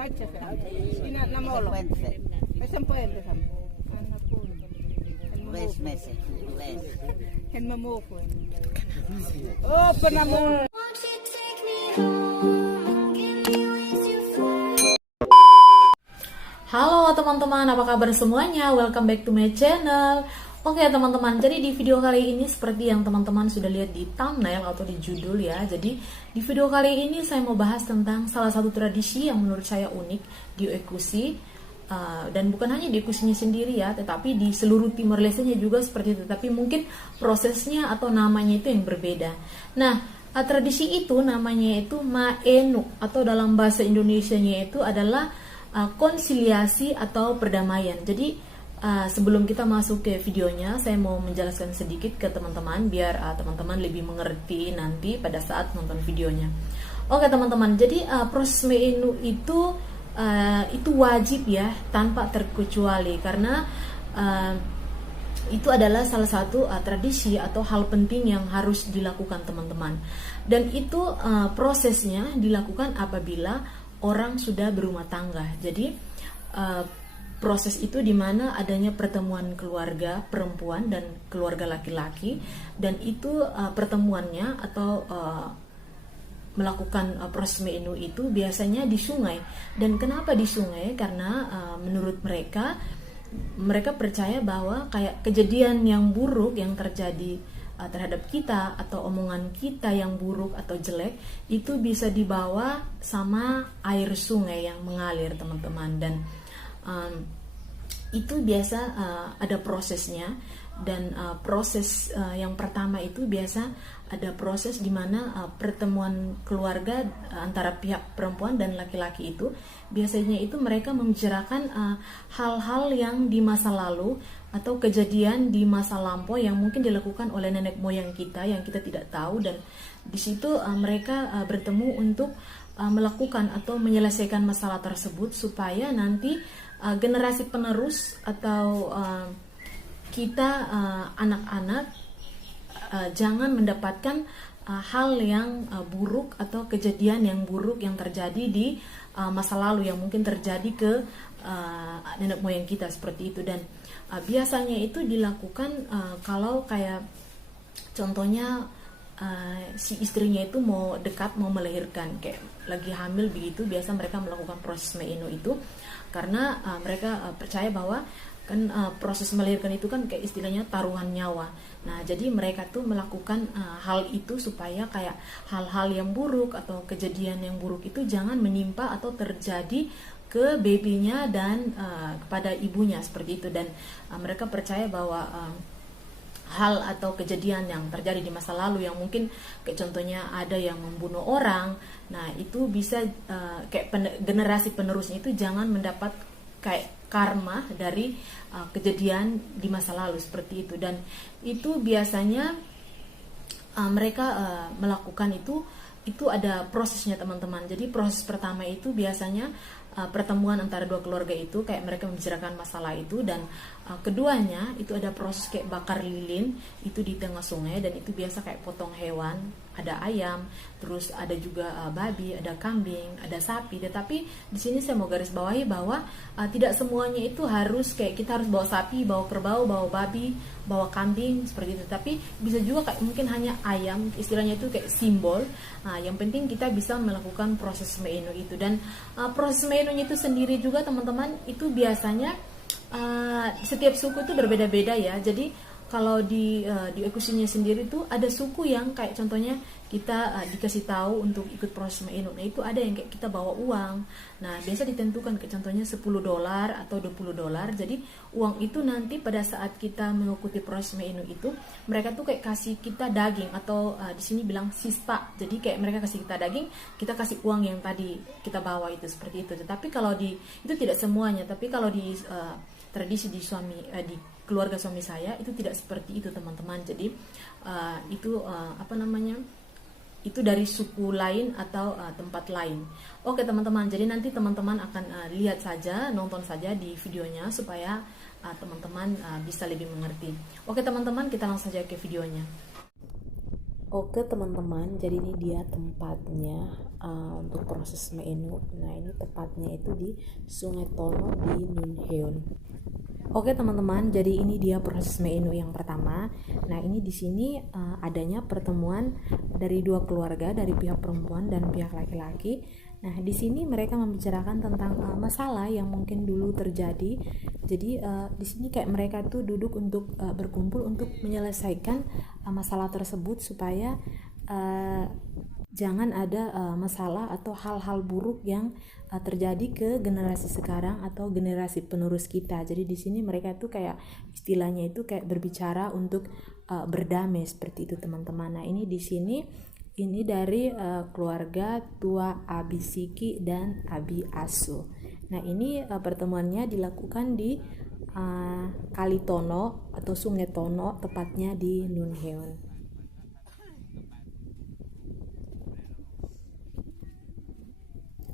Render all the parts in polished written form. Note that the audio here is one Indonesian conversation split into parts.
Macam ina namolo. Mesem puente sam. Anak pun. 3 meses. 3. Hen mamoko. Oh, penamol. Halo teman-teman, apa kabar semuanya? Welcome back to my channel. Oke teman-teman, jadi di video kali ini seperti yang teman-teman sudah lihat di thumbnail atau di judul ya. Jadi di video kali ini saya mau bahas tentang salah satu tradisi yang menurut saya unik di Ekusi. Dan bukan hanya di Ekusinya sendiri ya, tetapi di seluruh Timor Leste-nya juga seperti itu. Tapi mungkin prosesnya atau namanya itu yang berbeda. Nah, tradisi itu namanya itu Maenu atau dalam bahasa Indonesianya itu adalah konsiliasi atau perdamaian. Jadi sebelum kita masuk ke videonya, saya mau menjelaskan sedikit ke teman-teman biar teman-teman lebih mengerti nanti pada saat nonton videonya. Oke teman-teman, jadi proses Maenu itu wajib ya, tanpa terkecuali karena itu adalah salah satu tradisi atau hal penting yang harus dilakukan teman-teman. Dan itu prosesnya dilakukan apabila orang sudah berumah tangga. Jadi proses itu dimana adanya pertemuan keluarga perempuan dan keluarga laki-laki, dan itu pertemuannya atau melakukan proses Maenu itu biasanya di sungai. Dan kenapa di sungai? Karena menurut mereka percaya bahwa kayak kejadian yang buruk yang terjadi terhadap kita atau omongan kita yang buruk atau jelek itu bisa dibawa sama air sungai yang mengalir teman-teman. Dan itu biasa ada prosesnya. Dan proses yang pertama itu biasa ada proses di mana pertemuan keluarga antara pihak perempuan dan laki-laki itu biasanya itu mereka membicarakan hal-hal yang di masa lalu atau kejadian di masa lampau yang mungkin dilakukan oleh nenek moyang kita yang kita tidak tahu. Dan di situ mereka bertemu untuk melakukan atau menyelesaikan masalah tersebut supaya nanti generasi penerus atau kita anak-anak jangan mendapatkan hal yang buruk atau kejadian yang buruk yang terjadi di masa lalu yang mungkin terjadi ke nenek moyang kita seperti itu. Dan biasanya itu dilakukan kalau kayak contohnya si istrinya itu mau melahirkan, kayak lagi hamil begitu, biasa mereka melakukan proses Maenu itu karena mereka percaya bahwa kan proses melahirkan itu kan kayak istilahnya taruhan nyawa. Nah, jadi mereka tuh melakukan hal itu supaya kayak hal-hal yang buruk atau kejadian yang buruk itu jangan menimpa atau terjadi ke babynya dan kepada ibunya seperti itu. Dan mereka percaya bahwa hal atau kejadian yang terjadi di masa lalu yang mungkin kayak contohnya ada yang membunuh orang, nah itu bisa kayak generasi penerusnya itu jangan mendapat kayak karma dari kejadian di masa lalu seperti itu. Dan itu biasanya mereka melakukan itu ada prosesnya teman-teman. Jadi proses pertama itu biasanya pertemuan antara dua keluarga itu kayak mereka membicarakan masalah itu. Dan keduanya itu ada proses kayak bakar lilin itu di tengah sungai, dan itu biasa kayak potong hewan, ada ayam, terus ada juga babi, ada kambing, ada sapi. Tetapi di sini saya mau garis bawahi bahwa tidak semuanya itu harus kayak kita harus bawa sapi, bawa kerbau, bawa babi, bawa kambing seperti itu. Tapi bisa juga kayak mungkin hanya ayam, istilahnya itu kayak simbol. Yang penting kita bisa melakukan proses Maenu itu. Dan proses Maenu itu sendiri juga teman-teman itu biasanya setiap suku itu berbeda-beda ya. Jadi kalau di Ekusinya sendiri tuh ada suku yang kayak contohnya kita dikasih tahu untuk ikut proses Maenu. Nah, itu ada yang kayak kita bawa uang. Nah, biasa ditentukan kayak contohnya $10 atau $20. Jadi uang itu nanti pada saat kita mengikuti proses Maenu itu, mereka tuh kayak kasih kita daging atau di sini bilang sista. Jadi kayak mereka kasih kita daging, kita kasih uang yang tadi kita bawa itu seperti itu. Tapi kalau itu tidak semuanya, tapi kalau di tradisi di keluarga suami saya itu tidak seperti itu teman-teman. Jadi itu dari suku lain atau tempat lain. Oke teman-teman, jadi nanti teman-teman akan lihat saja, nonton saja di videonya supaya teman-teman bisa lebih mengerti. Oke teman-teman, kita langsung saja ke videonya. Oke teman-teman, jadi ini dia tempatnya untuk proses meenu. Nah ini tepatnya itu di Sungai Tono di Nunheon. Oke teman-teman, jadi ini dia proses meenu yang pertama. Nah ini di sini adanya pertemuan dari dua keluarga, dari pihak perempuan dan pihak laki-laki. Nah di sini mereka membicarakan tentang masalah yang mungkin dulu terjadi. Jadi di sini kayak mereka tuh duduk untuk berkumpul untuk menyelesaikan masalah tersebut supaya jangan ada masalah atau hal-hal buruk yang terjadi ke generasi sekarang atau generasi penerus kita. Jadi di sini mereka tuh kayak istilahnya itu kayak berbicara untuk berdamai seperti itu teman-teman. Nah ini di sini ini dari keluarga tua Abi Siki dan Abi Asu. Nah ini pertemuannya dilakukan di Kali Tono atau Sungai Tono, tepatnya di Nunheon.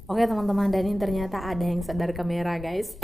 Oke teman-teman, dan ini ternyata ada yang sadar kamera guys.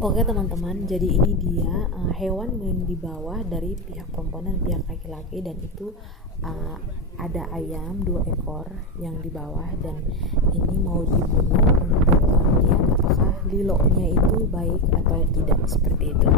Oke teman-teman, jadi ini dia hewan yang dibawa dari pihak perempuan dan pihak laki-laki, dan itu ada ayam 2 ekor yang dibawa, dan ini mau dibunuh untuk lihat apakah liloknya itu baik atau tidak, seperti itu.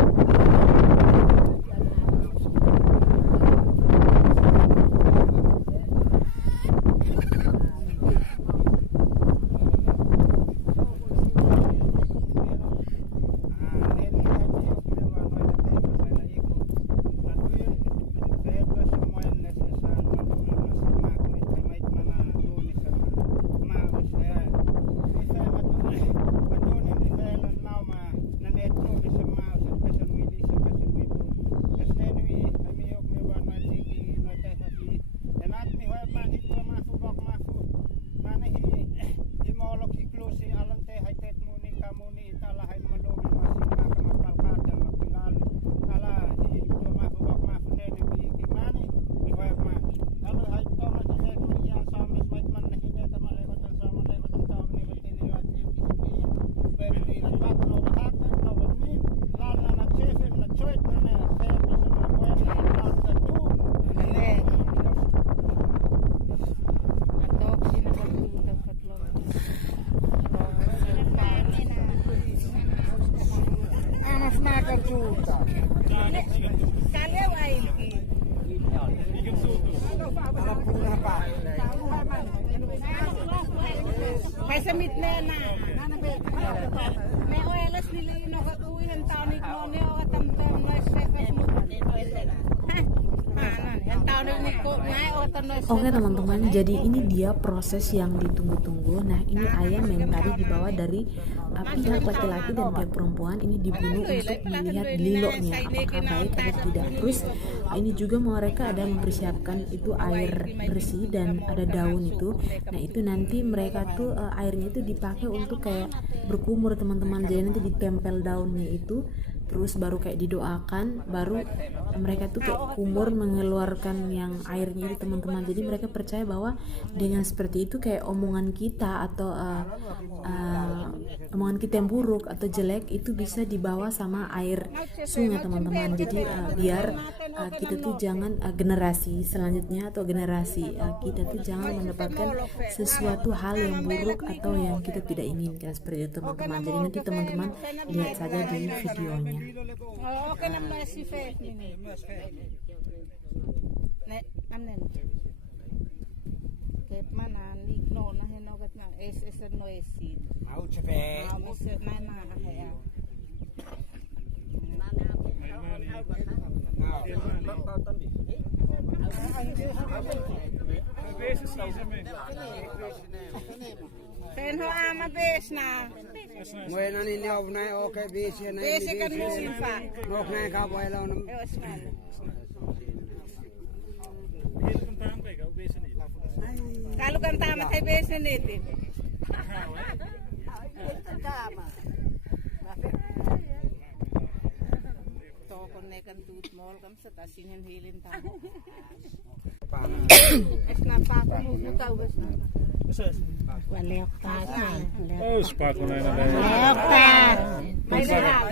Kalian air ki. Pesemit nena. Me oelas nila ino katuwihan taon ni Klone o katamtam na Facebook. Oke teman-teman, jadi ini dia proses yang ditunggu-tunggu. Nah ini ayam yang tadi dibawa dari pihak laki-laki dan pihak perempuan ini dibunuh untuk melihat lilonya apakah baik atau tidak. Terus ini juga mereka ada mempersiapkan itu air bersih dan ada daun itu. Nah itu nanti mereka tuh airnya itu dipakai untuk kayak berkumur teman-teman. Jadi nanti ditempel daunnya itu. Terus baru kayak didoakan, baru mereka tuh kayak kumur mengeluarkan yang airnya itu teman-teman. Jadi mereka percaya bahwa dengan seperti itu kayak omongan kita atau omongan kita yang buruk atau jelek itu bisa dibawa sama air sungai teman-teman. Jadi biar kita tuh jangan generasi selanjutnya atau generasi kita tuh jangan mendapatkan sesuatu hal yang buruk atau yang kita tidak inginkan seperti itu teman-teman. Jadi nanti teman-teman lihat saja di videonya. Oke, nama si Fe ini. Nek, anen. Ket mana ligno na heno ket na es no esin. Mau cepet. Mau meset nana ya. Ten ho ama bes na. Ngoy na ninyo na okay busy na. Besi kan musim fa. Nok na ka boy law na. Kalau kan tamat ay besi niti. Tokon ne kan tut mol kam sa tasinin hilin ta. Es na pa ko mo taw bes na. Waleok ta. Oh, spakel na na. Waleok ta. May lahat.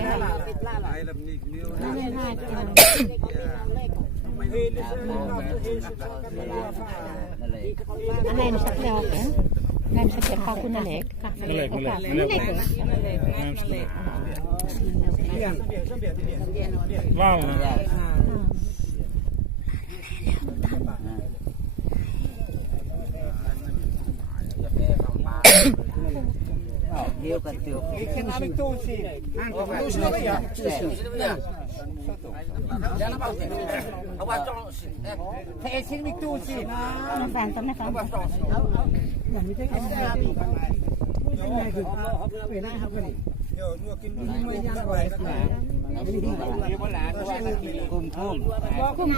Ano yung sa kleok eh? Ngayon sa kleok ako nalik. Nalik. Laal na. Dia kata. Ikan aming tusi. Tusi na kaya? Jangan apa? Awas dong. Sing mik tusi. Phantom na phantom. Kum.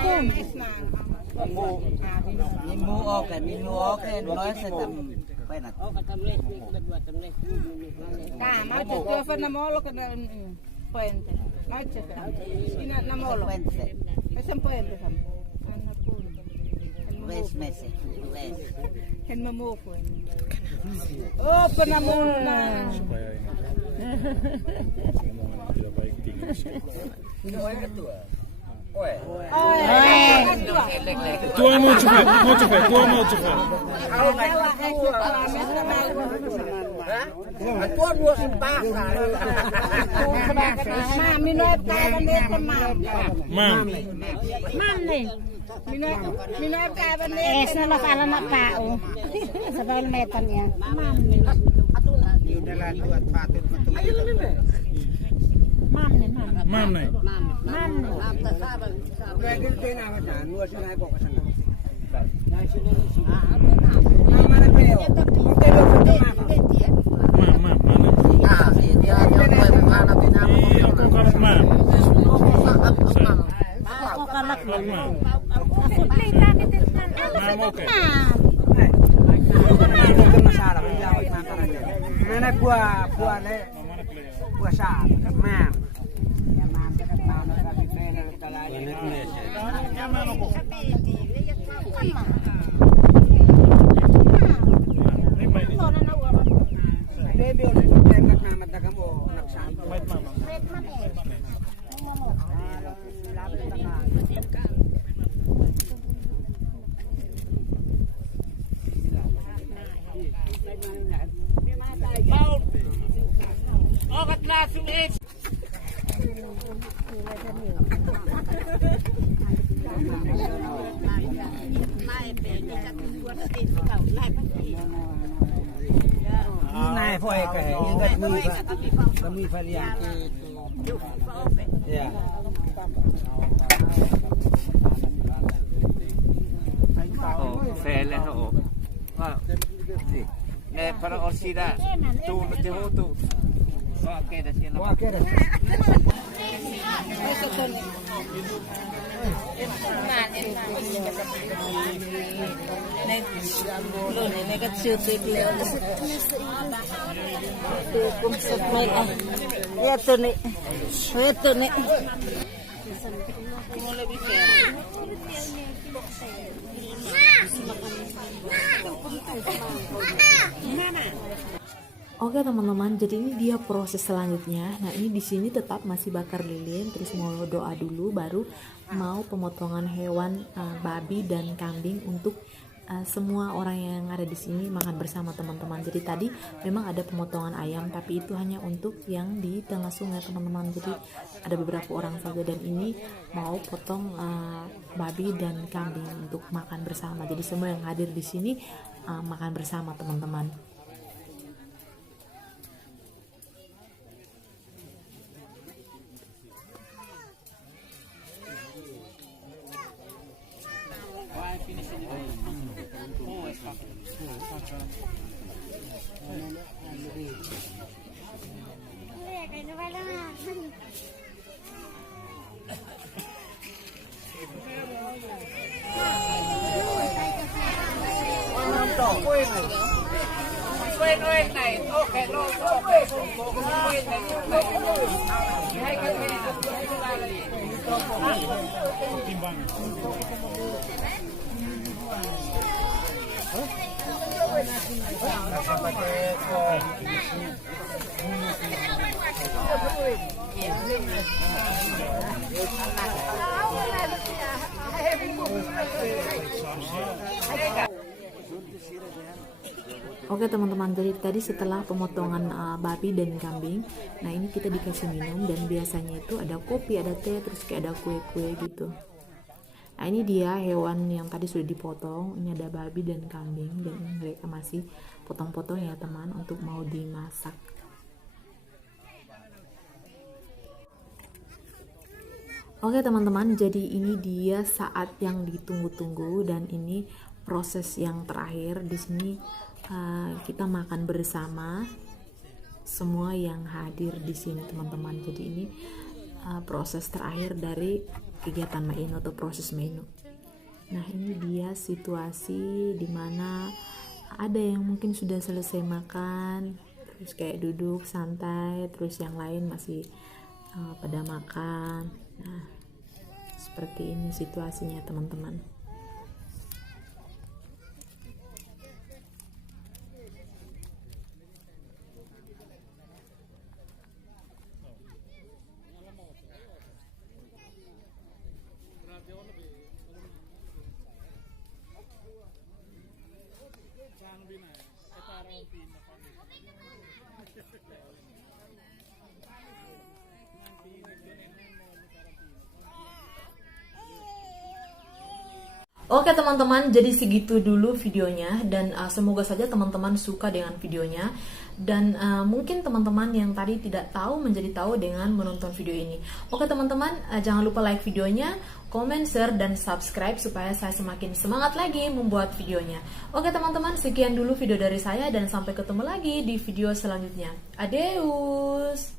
Nimu oke, nói sẽ tầm quay nè. Ta mau cepat fa na molo kan puente. Mau cepat. Ina na molo. Mesem puente sam. Anak pun. Res meses. Hen mamoko. Oh, penamuna. Supaya ini omongan tidak baik tinggi. Tua mau cepet. Tuan dua simpah. Minum kaya benda mam. Mam nih. Minum kaya benda. Es na nakala na pao. Sa bawal metan niya. Mam nih. Udah buat patut betul. Mam nih. Mam nih. Lagi tin apa jan? Dua sini kok kesana. Mam. Iya, aku kalah mam. Ako kalak mo. Mam. Ako play bakit Mam oke. Masalah menjawab masalah. Mana buah sah, mam. Ya mam dekat mana tapi trainer talanya. Baby udah dekat nama kamu nak sampai. Này phôi cái những cái mì phải liền. Ya. Fele ho. Wah. Ne para orsida. Tu jauh tu. Oke dah sini. Oke dah. Ini kecil sekali. Konsep main ya tuh nih, Mau lebih fair. Oke teman-teman, jadi ini dia proses selanjutnya. Nah ini di sini tetap masih bakar lilin, terus mau doa dulu, baru mau pemotongan hewan babi dan kambing untuk semua orang yang ada di sini makan bersama teman-teman. Jadi tadi memang ada pemotongan ayam, tapi itu hanya untuk yang di tengah sungai teman-teman. Jadi ada beberapa orang saja, dan ini mau potong babi dan kambing untuk makan bersama. Jadi semua yang hadir di sini makan bersama teman-teman. Oke teman-teman, jadi tadi setelah pemotongan babi dan kambing, nah ini kita dikasih minum, dan biasanya itu ada kopi, ada teh, terus kayak ada kue-kue gitu. Nah ini dia hewan yang tadi sudah dipotong, ini ada babi dan kambing, dan mereka masih potong-potong ya teman, untuk mau dimasak. Oke teman-teman, jadi ini dia saat yang ditunggu-tunggu, dan ini proses yang terakhir. Di sini kita makan bersama semua yang hadir di sini teman-teman. Jadi ini proses terakhir dari kegiatan Mainu atau proses Mainu. Nah ini dia situasi dimana ada yang mungkin sudah selesai makan, terus kayak duduk santai, terus yang lain masih pada makan. Nah seperti ini situasinya teman-teman. Oke teman-teman, jadi segitu dulu videonya, dan semoga saja teman-teman suka dengan videonya, dan mungkin teman-teman yang tadi tidak tahu menjadi tahu dengan menonton video ini. Oke teman-teman, jangan lupa like videonya, komen, share, dan subscribe supaya saya semakin semangat lagi membuat videonya. Oke teman-teman, sekian dulu video dari saya, dan sampai ketemu lagi di video selanjutnya. Adeus.